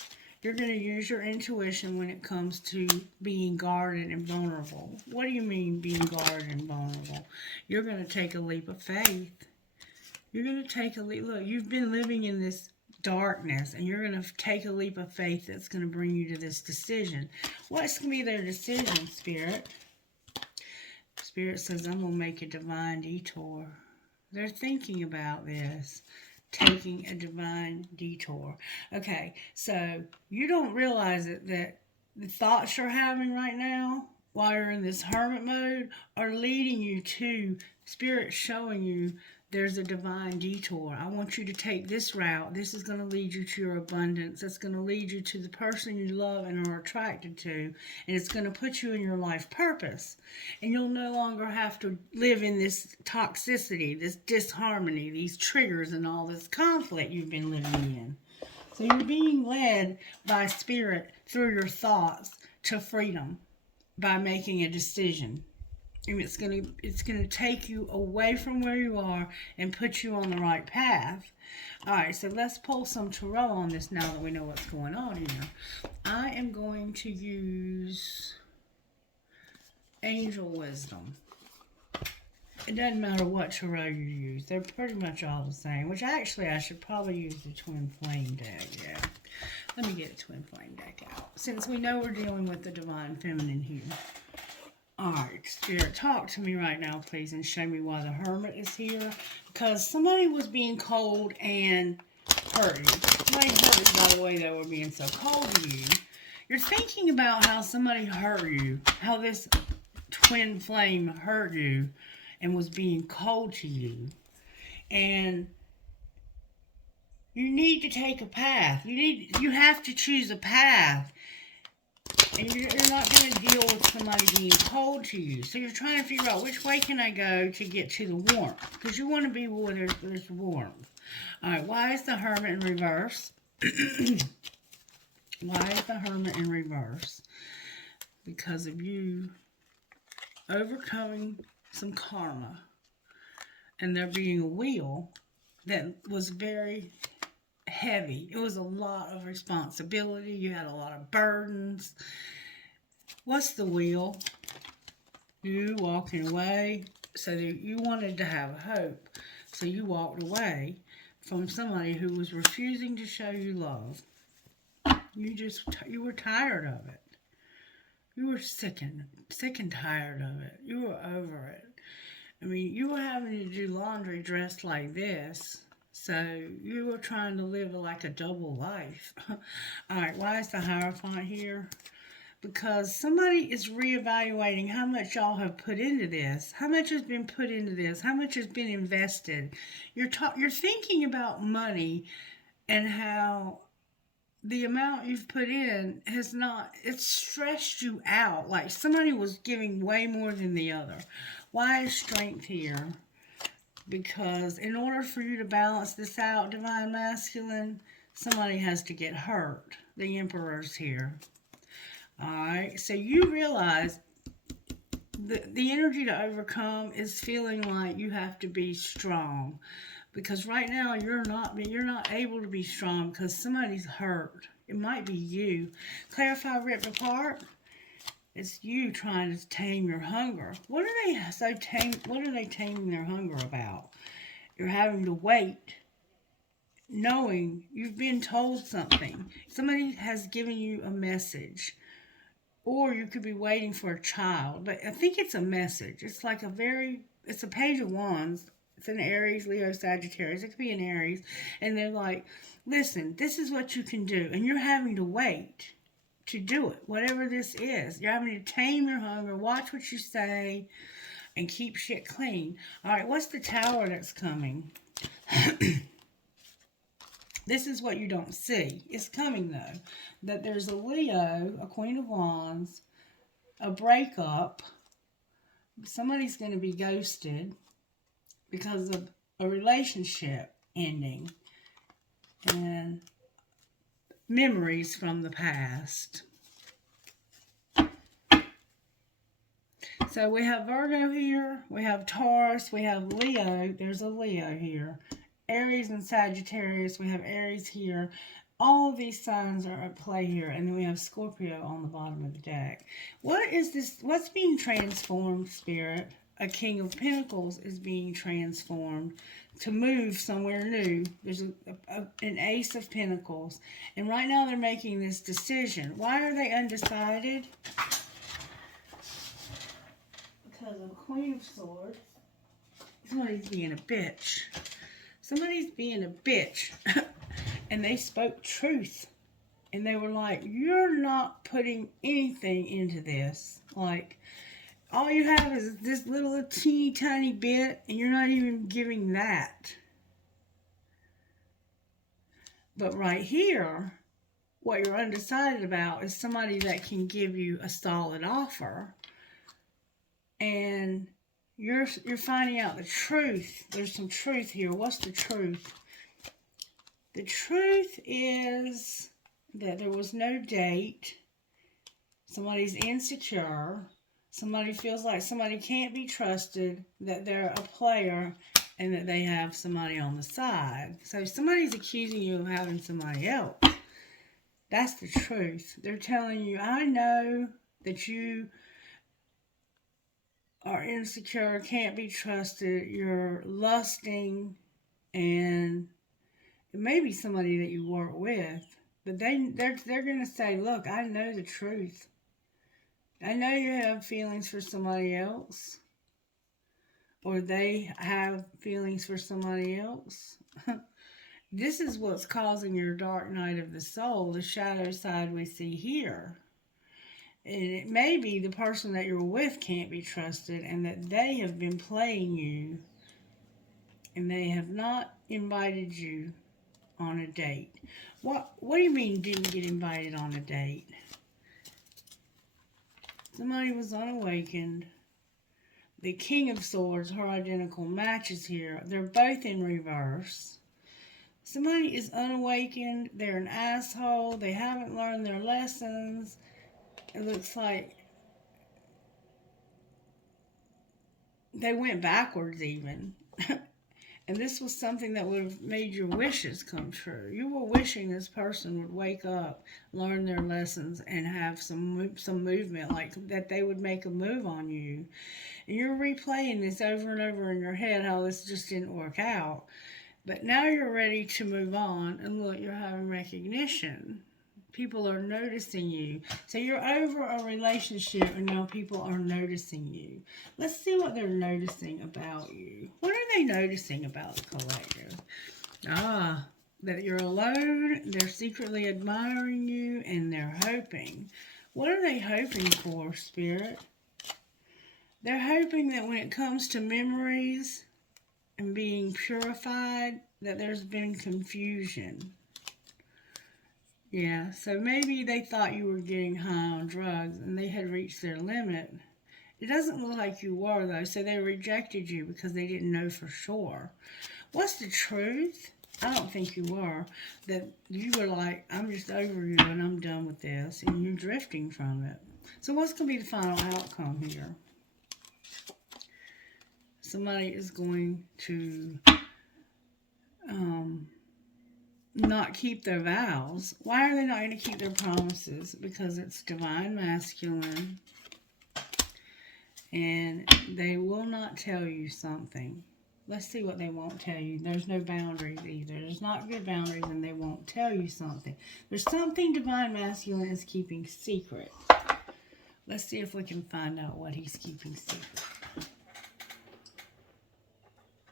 You're going to use your intuition when it comes to being guarded and vulnerable. What do you mean being guarded and vulnerable? You're going to take a leap of faith. You're going to take a leap. Look, you've been living in this darkness, and you're going to take a leap of faith that's going to bring you to this decision. What's going to be their decision, Spirit? Spirit says, I'm going to make a divine detour. They're thinking about this, taking a divine detour. Okay, so you don't realize it, that the thoughts you're having right now while you're in this hermit mode are leading you to Spirit showing you There's a divine detour. I want you to take this route. This is going to lead you to your abundance. It's going to lead you to the person you love and are attracted to. And it's going to put you in your life purpose. And you'll no longer have to live in this toxicity, this disharmony, these triggers, and all this conflict you've been living in. So you're being led by spirit through your thoughts to freedom by making a decision. And it's gonna take you away from where you are and put you on the right path. All right, so let's pull some tarot on this now that we know what's going on here. I am going to use Angel Wisdom. It doesn't matter what tarot you use. They're pretty much all the same, which actually I should probably use the Twin Flame deck, yeah. Let me get a Twin Flame deck out, since we know we're dealing with the Divine Feminine here. Alright, Spirit, talk to me right now, please, and show me why the Hermit is here. Because somebody was being cold and hurt you. Somebody hurt you by the way they were being so cold to you. You're thinking about how somebody hurt you, how this twin flame hurt you and was being cold to you. And you need to take a path. You have to choose a path. And you're not going to deal with somebody being cold to you. So you're trying to figure out which way can I go to get to the warmth. Because you want to be where there's warmth. Alright, why is the Hermit in reverse? Why is the Hermit in reverse? Because of you overcoming some karma. And there being a wheel that was very heavy. It was a lot of responsibility. You had a lot of burdens. What's the wheel? You walking away. So that you wanted to have hope. So you walked away from somebody who was refusing to show you love. You were tired of it. You were sick and tired of it. You were over it. I mean, you were having to do laundry dressed like this. So you were trying to live like a double life. Alright, why is the Hierophant here? Because somebody is reevaluating how much y'all have put into this. How much has been put into this? How much has been invested? You're thinking about money and how the amount you've put in it's stressed you out. Like somebody was giving way more than the other. Why is Strength here? Because in order for you to balance this out, Divine Masculine, somebody has to get hurt. The Emperor's here. Alright, so you realize the energy to overcome is feeling like you have to be strong. Because right now you're not able to be strong because somebody's hurt. It might be you. Clarify, rip apart. It's you trying to tame your hunger. What are they taming their hunger about? You're having to wait, knowing you've been told something. Somebody has given you a message. Or you could be waiting for a child. But I think it's a message. It's like it's a Page of Wands. It's an Aries, Leo, Sagittarius. It could be an Aries. And they're like, listen, this is what you can do. And you're having to wait to do it, whatever this is. You're having to tame your hunger, watch what you say, and keep shit clean. Alright, what's the Tower that's coming? This is what you don't see. It's coming, though. That there's a Leo, a Queen of Wands, a breakup. Somebody's going to be ghosted because of a relationship ending. And memories from the past. So we have Virgo here, we have Taurus, we have Leo, there's a Leo here. Aries and Sagittarius, we have Aries here. All of these signs are at play here. And then we have Scorpio on the bottom of the deck. What is this? What's being transformed, Spirit? A King of Pentacles is being transformed to move somewhere new. There's an Ace of Pentacles. And right now they're making this decision. Why are they undecided? Because of Queen of Swords. Somebody's being a bitch. Somebody's being a bitch. And they spoke truth. And they were like, you're not putting anything into this. Like, All you have is this little teeny tiny bit, and you're not even giving that. But right here, what you're undecided about is somebody that can give you a solid offer, and you're finding out the truth. There's some truth here. What's the truth? The truth is that there was no date. Somebody's insecure. Somebody feels like somebody can't be trusted, that they're a player, and that they have somebody on the side. So somebody's accusing you of having somebody else. That's the truth. They're telling you, I know that you are insecure, can't be trusted, you're lusting, and it may be somebody that you work with. But they're going to say, look, I know the truth. I know you have feelings for somebody else, or they have feelings for somebody else. This is what's causing your dark night of the soul, the shadow side we see here. And it may be the person that you're with can't be trusted, and that they have been playing you, and they have not invited you on a date. What do you mean didn't get invited on a date? Somebody was unawakened. The King of Swords, her identical matches here. They're both in reverse. Somebody is unawakened. They're an asshole. They haven't learned their lessons. It looks like they went backwards even. And this was something that would have made your wishes come true. You were wishing this person would wake up, learn their lessons, and have some movement, like that they would make a move on you. And you're replaying this over and over in your head, how this just didn't work out. But now you're ready to move on, and look, you're having recognition. People are noticing you. So you're over a relationship, and now people are noticing you. Let's see what they're noticing about you. What are they noticing about the collective? That you're alone, they're secretly admiring you, and they're hoping. What are they hoping for, Spirit? They're hoping that when it comes to memories and being purified, that there's been confusion. Yeah, so maybe they thought you were getting high on drugs and they had reached their limit. It doesn't look like you were, though, so they rejected you because they didn't know for sure. What's the truth? I don't think you were. That you were like, I'm just over you and I'm done with this, and you're drifting from it. So what's going to be the final outcome here? Somebody is going to not keep their vows. Why are they not going to keep their promises? Because it's divine masculine, and they will not tell you something. Let's see what they won't tell you. There's no boundaries either. There's not good boundaries, and they won't tell you something. There's something divine masculine is keeping secret. Let's see if we can find out what he's keeping secret.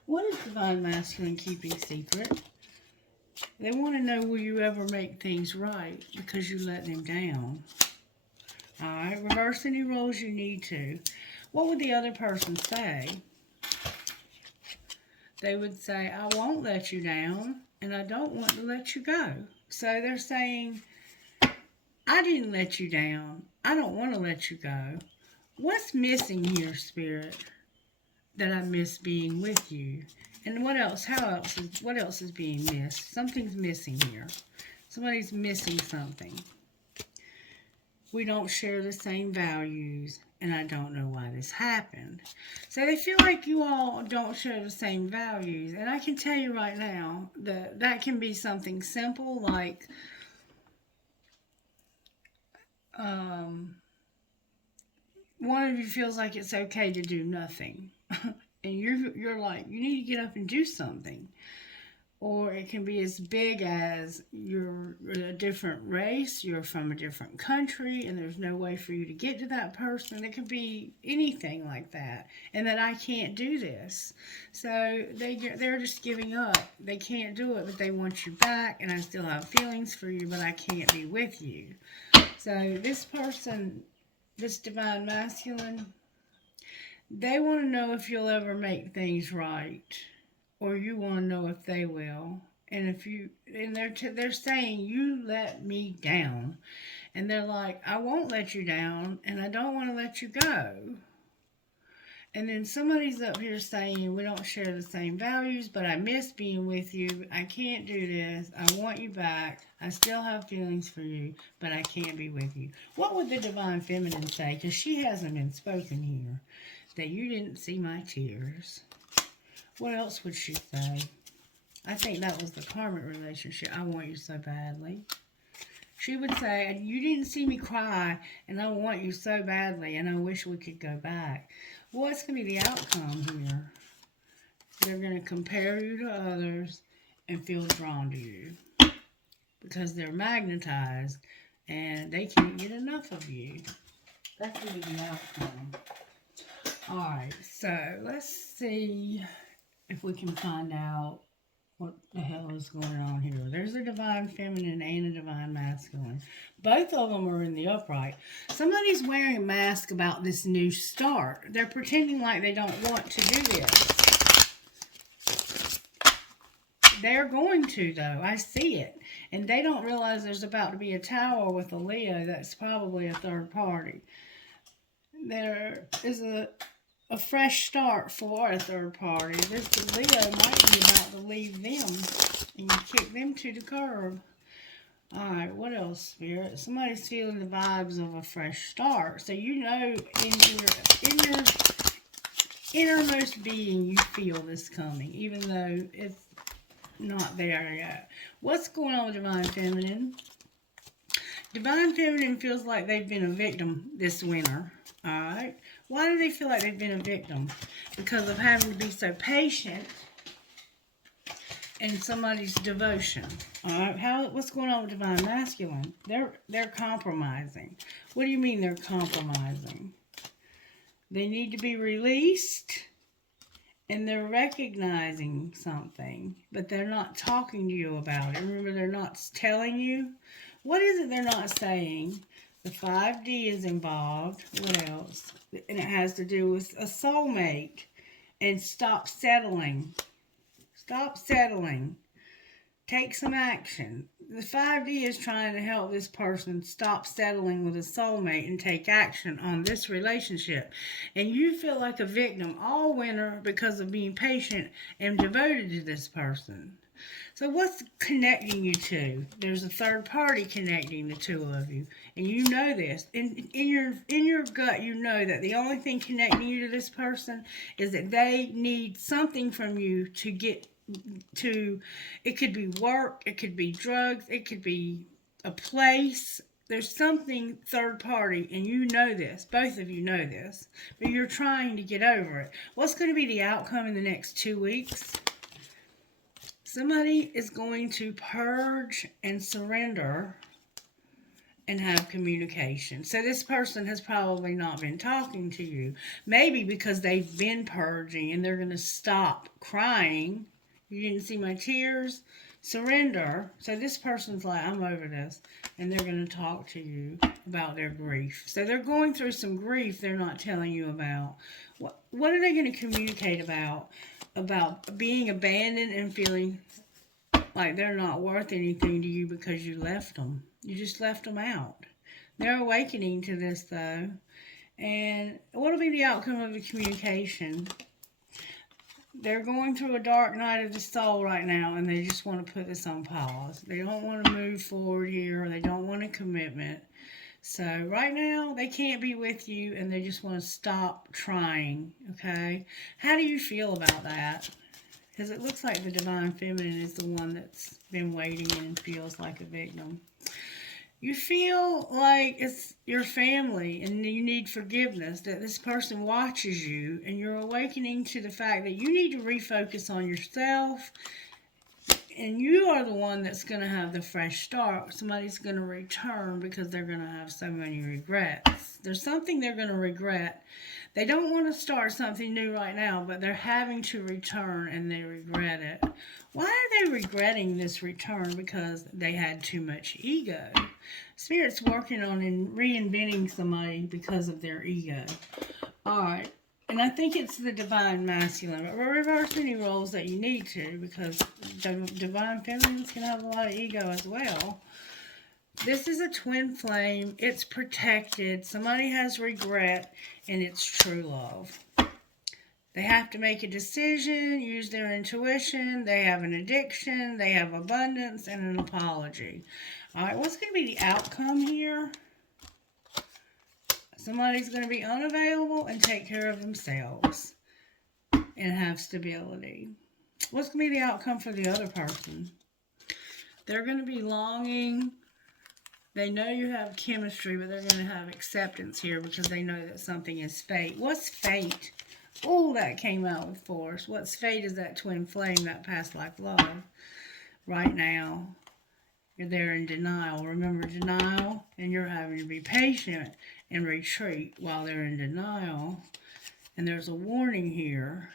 What is divine masculine keeping secret? They want to know, will you ever make things right because you let them down? Alright, reverse any roles you need to. What would the other person say? They would say, I won't let you down, and I don't want to let you go. So they're saying, I didn't let you down. I don't want to let you go. What's missing here, Spirit, that I miss being with you? And what else? What else is being missed? Something's missing here. Somebody's missing something. We don't share the same values, and I don't know why this happened. So they feel like you all don't share the same values. And I can tell you right now that that can be something simple, like one of you feels like it's okay to do nothing. And you're like, you need to get up and do something. Or it can be as big as you're a different race, you're from a different country, and there's no way for you to get to that person. It could be anything like that. And that I can't do this. So they're just giving up. They can't do it, but they want you back, and I still have feelings for you, but I can't be with you. So this person, this divine masculine, They want to know if you'll ever make things right, or you want to know if they will. And if you and they're saying you let me down, and they're like, I won't let you down, and I don't want to let you go. And then somebody's up here saying we don't share the same values, but I miss being with you. I can't do this. I want you back. I still have feelings for you, but I can't be with you. What would the divine feminine say? Because she hasn't been spoken here. That you didn't see my tears. What else would she say? I think that was the karmic relationship. I want you so badly. She would say, you didn't see me cry, and I want you so badly, and I wish we could go back. What's going to be the outcome here? They're going to compare you to others and feel drawn to you because they're magnetized and they can't get enough of you. That's going to be the outcome. Alright, so let's see if we can find out what the hell is going on here. There's a divine feminine and a divine masculine. Both of them are in the upright. Somebody's wearing a mask about this new start. They're pretending like they don't want to do this. They're going to, though. I see it. And they don't realize there's about to be a tower with a Leo that's probably a third party. There is a fresh start for a third party. This Leo might be about to leave them and you kick them to the curb. Alright, what else, Spirit? Somebody's feeling the vibes of a fresh start. So you know in your innermost being you feel this coming, even though it's not there yet. What's going on with Divine Feminine? Divine Feminine feels like they've been a victim this winter. Alright? Why do they feel like they've been a victim? Because of having to be so patient in somebody's devotion. Alright? What's going on with Divine Masculine? They're compromising. What do you mean they're compromising? They need to be released and they're recognizing something, but they're not talking to you about it. Remember, they're not telling you. What is it they're not saying? The 5D is involved. What else? And it has to do with a soulmate. And stop settling. Stop settling. Take some action. The 5D is trying to help this person stop settling with a soulmate and take action on this relationship. And you feel like a victim all winter because of being patient and devoted to this person. So what's connecting you two? There's a third party connecting the two of you. And you know this. In your gut, you know that the only thing connecting you to this person is that they need something from you to get to. It could be work, it could be drugs, it could be a place. There's something third party, and you know this. Both of you know this. But you're trying to get over it. What's going to be the outcome in the next 2 weeks? Somebody is going to purge and surrender and have communication. So this person has probably not been talking to you. Maybe because they've been purging and they're going to stop crying. You didn't see my tears. Surrender. So this person's like, I'm over this. And they're going to talk to you about their grief. So they're going through some grief they're not telling you about. What are they going to communicate about? About being abandoned and feeling like they're not worth anything to you because you left them. You just left them out. They're awakening to this, though. And what will be the outcome of the communication? They're going through a dark night of the soul right now, and they just want to put this on pause. They don't want to move forward here. They don't want a commitment. So right now, they can't be with you, and they just want to stop trying, okay? How do you feel about that? Because it looks like the Divine Feminine is the one that's been waiting and feels like a victim. You feel like it's your family and you need forgiveness, that this person watches you, and you're awakening to the fact that you need to refocus on yourself. And you are the one that's going to have the fresh start. Somebody's going to return because they're going to have so many regrets. There's something they're going to regret. They don't want to start something new right now, but they're having to return and they regret it. Why are they regretting this return? Because they had too much ego. Spirit's working on reinventing somebody because of their ego. Alright. And I think it's the divine masculine, but reverse any roles that you need to, because the divine feminines can have a lot of ego as well. This is a twin flame. It's protected. Somebody has regret, and it's true love. They have to make a decision, use their intuition. They have an addiction. They have abundance and an apology. All right, what's going to be the outcome here? Somebody's going to be unavailable and take care of themselves and have stability. What's going to be the outcome for the other person? They're going to be longing. They know you have chemistry, but they're going to have acceptance here because they know that something is fate. What's fate? Oh, that came out with force. What's fate is that twin flame, that past life love. Right now, you're there in denial. Remember denial? And you're having to be patient and retreat while they're in denial. And there's a warning here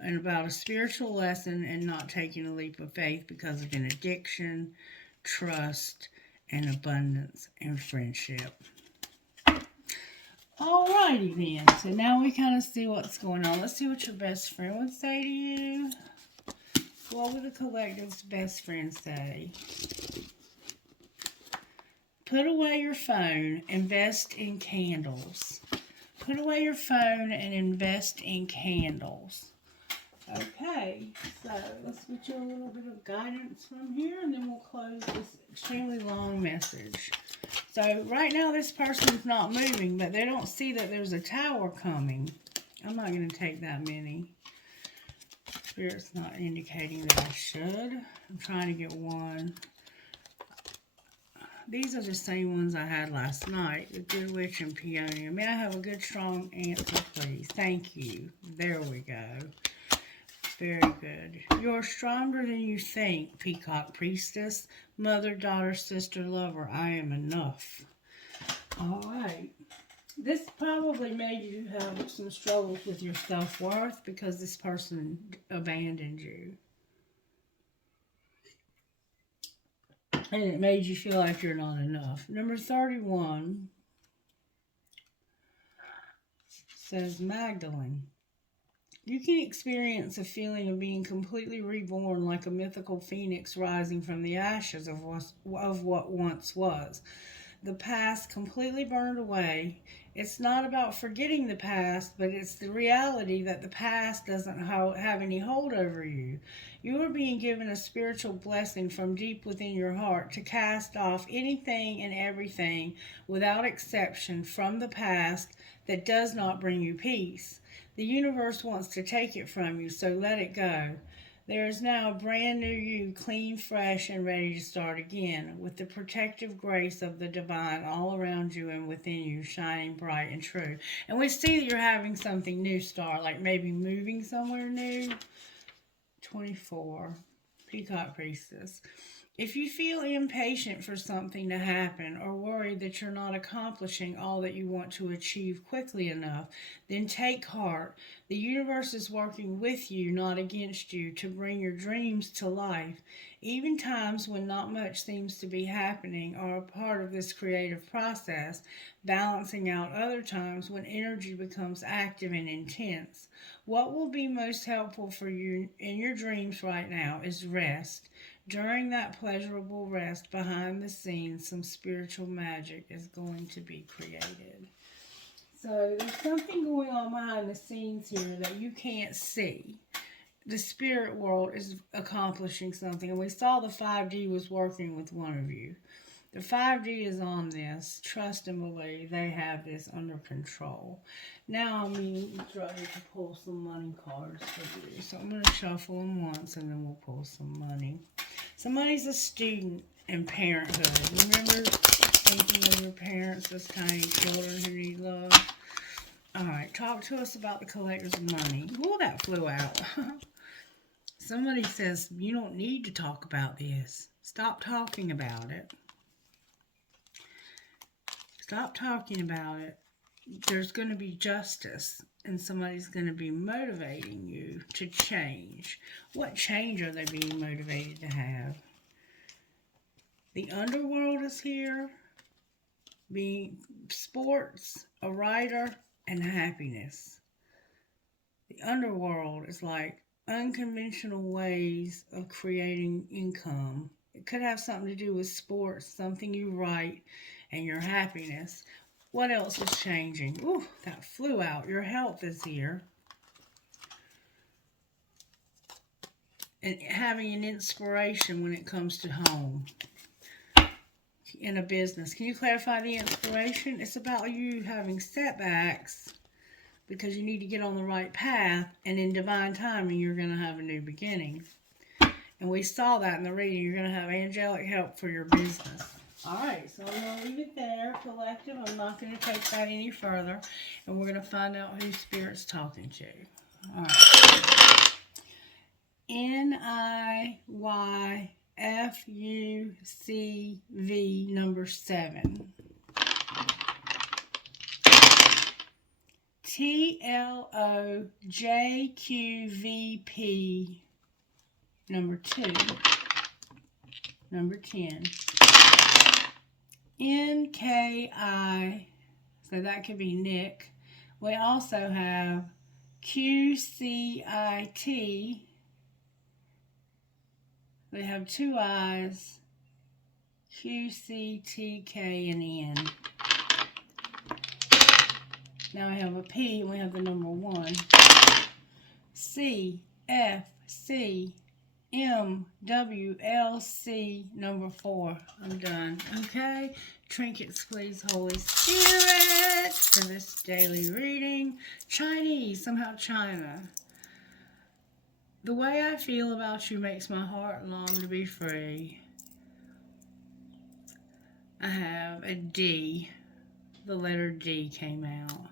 and about a spiritual lesson and not taking a leap of faith because of an addiction, trust, and abundance and friendship. Alrighty then. So now we kind of see what's going on. Let's see what your best friend would say to you. What would the collective's best friend say? Put away your phone. Invest in candles. Put away your phone and invest in candles. Okay, so let's get you a little bit of guidance from here, and then we'll close this extremely long message. So right now this person's not moving, but they don't see that there's a tower coming. I'm not going to take that many. Spirit's not indicating that I should. I'm trying to get one. These are the same ones I had last night. The Good Witch and Peonia. May I have a good strong answer, please? Thank you. There we go. Very good. You're stronger than you think, Peacock Priestess. Mother, daughter, sister, lover. I am enough. All right. This probably made you have some struggles with your self-worth because this person abandoned you. And it made you feel like you're not enough. Number 31 says, Magdalene. You can experience a feeling of being completely reborn like a mythical phoenix rising from the ashes of what once was. The past completely burned away. It's not about forgetting the past, but it's the reality that the past doesn't have any hold over you. You are being given a spiritual blessing from deep within your heart to cast off anything and everything without exception from the past that does not bring you peace. The universe wants to take it from you, so let it go. There is now a brand new you, clean, fresh, and ready to start again, with the protective grace of the divine all around you and within you, shining bright and true. And we see that you're having something new start, like maybe moving somewhere new. 24, Peacock Priestess. If you feel impatient for something to happen or worried that you're not accomplishing all that you want to achieve quickly enough, then take heart. The universe is working with you, not against you, to bring your dreams to life. Even times when not much seems to be happening are a part of this creative process, balancing out other times when energy becomes active and intense. What will be most helpful for you in your dreams right now is rest. During that pleasurable rest behind the scenes, some spiritual magic is going to be created. So there's something going on behind the scenes here that you can't see. The spirit world is accomplishing something. And we saw the 5D was working with one of you. The 5D is on this. Trust and believe they have this under control. Now I'm ready to pull some money cards for you. So I'm going to shuffle them once and then we'll pull some money. Somebody's a student in parenthood. Remember thinking of your parents as tiny children who need love? All right, talk to us about the collector's money. Ooh, that flew out. Somebody says, you don't need to talk about this. Stop talking about it. Stop talking about it. There's going to be justice, and somebody's going to be motivating you to change. What change are they being motivated to have? The underworld is here. Being sports, a writer, and happiness. The underworld is like unconventional ways of creating income. It could have something to do with sports, something you write, and your happiness. What else is changing? Ooh, that flew out. Your health is here. And having an inspiration when it comes to home in a business. Can you clarify the inspiration? It's about you having setbacks because you need to get on the right path, and in divine timing, you're going to have a new beginning. And we saw that in the reading. You're going to have angelic help for your business. All right, so I'm going to leave it there, collective. I'm not going to take that any further, and we're going to find out who Spirit's talking to. All right. NIYFUCV number 7. TLOJQVP number 2. Number 10. NKI, so that could be Nick. We also have QCIT. We have 2 I's, QCTK and N. Now we have a P and we have the number 1. CFCMWLC number 4. I'm done. Okay. Trinkets, please, Holy Spirit, for this daily reading. Chinese, somehow China. The way I feel about you makes my heart long to be free. I have a D. The letter D came out.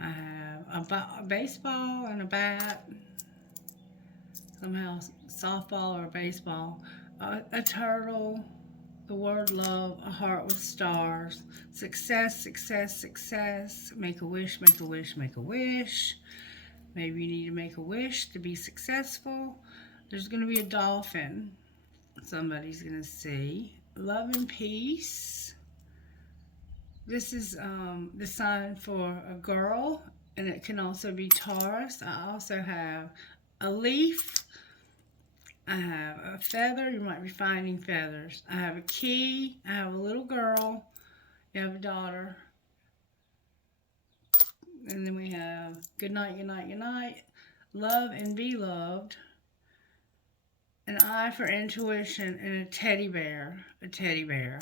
I have a baseball and a bat. Somehow softball or baseball. A turtle. The word love. A heart with stars. Success, success, success. Make a wish, make a wish, make a wish. Maybe you need to make a wish to be successful. There's going to be a dolphin. Somebody's going to see. Love and peace. This is the sign for a girl, and it can also be Taurus. I also have a leaf. I have a feather. You might be finding feathers. I have a key. I have a little girl. You have a daughter. And then we have good night, good night, good night. Love and be loved. An eye for intuition and a teddy bear. A teddy bear.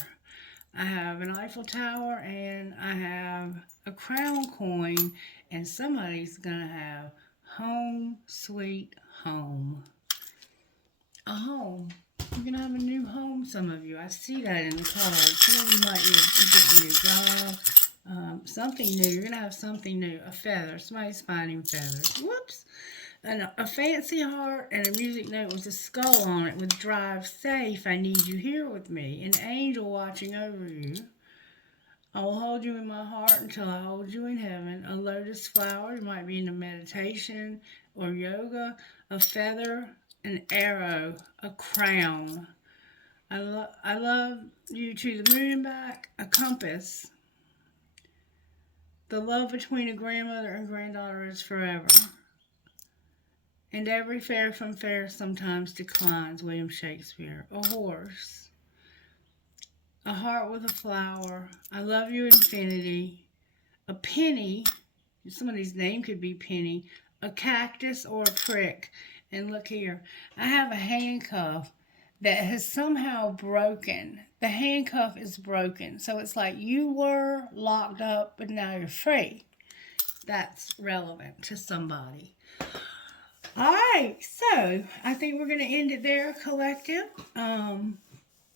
I have an Eiffel Tower and I have a crown coin, and somebody's going to have home sweet home. A home. You're going to have a new home, some of you. I see that in the cards. Some of you might be getting a new job. Something new. You're going to have something new. A feather. Somebody's finding feathers. Whoops. And a fancy heart and a music note with a skull on it with drive safe. I need you here with me. An angel watching over you. I will hold you in my heart until I hold you in heaven. A lotus flower. You might be in a meditation or yoga. A feather. An arrow. A crown. I love you to the moon and back. A compass. The love between a grandmother and granddaughter is forever. And every fair from fair sometimes declines. William Shakespeare. A horse. A heart with a flower. I love you, infinity. A penny. Somebody's name could be Penny. A cactus or a prick. And look here. I have a handcuff that has somehow broken. The handcuff is broken. So it's like you were locked up, but now you're free. That's relevant to somebody. All right, so I think we're going to end it there, collective.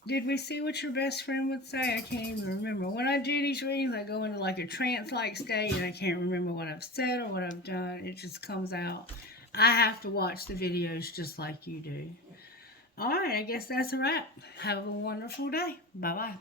Did we see what your best friend would say? I can't even remember. When I do these readings, I go into like a trance-like state, and I can't remember what I've said or what I've done. It just comes out. I have to watch the videos just like you do. All right, I guess that's a wrap. Have a wonderful day. Bye-bye.